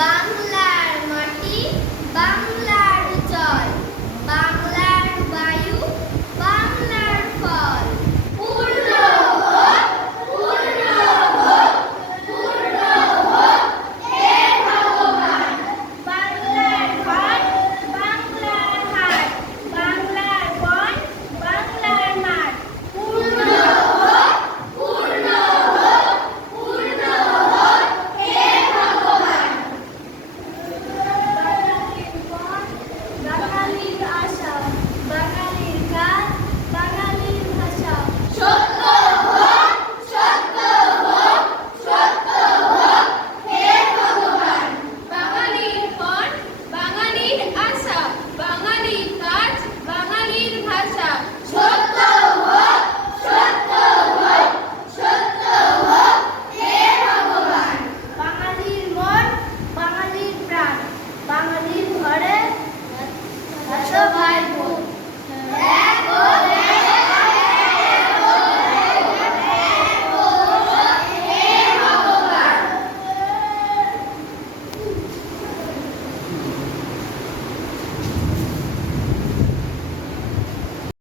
বাংলার মাটি, বাংলার জল, বাংলার বায়ু, বাংলার ফল। পূর্ণ হোক, পূর্ণ হোক, পূর্ণ হোক হে ভগবান। বাংলার ঘর, বাংলার হাট, বাংলার বন, বাংলার মাঠ। পূর্ণ হোক, পূর্ণ হোক, পূর্ণ হোক হে ভগবান। বাঙালির মন, বাঙালির আশা, বাঙালির গান, বাঙালির ভাষা। সত্য হোক, সত্য হোক, সত্য হোক হে ভগবান। বাঙালির মন, বাঙালির আশা, বাঙালির কাজ, বাঙালির ভাষা। সত্য হোক, সত্য হোক, সত্য হোক হে ভগবান। বাঙালির মন, বাঙালির প্রাণ, বাঙালির ঘরে এত ভাই বোন।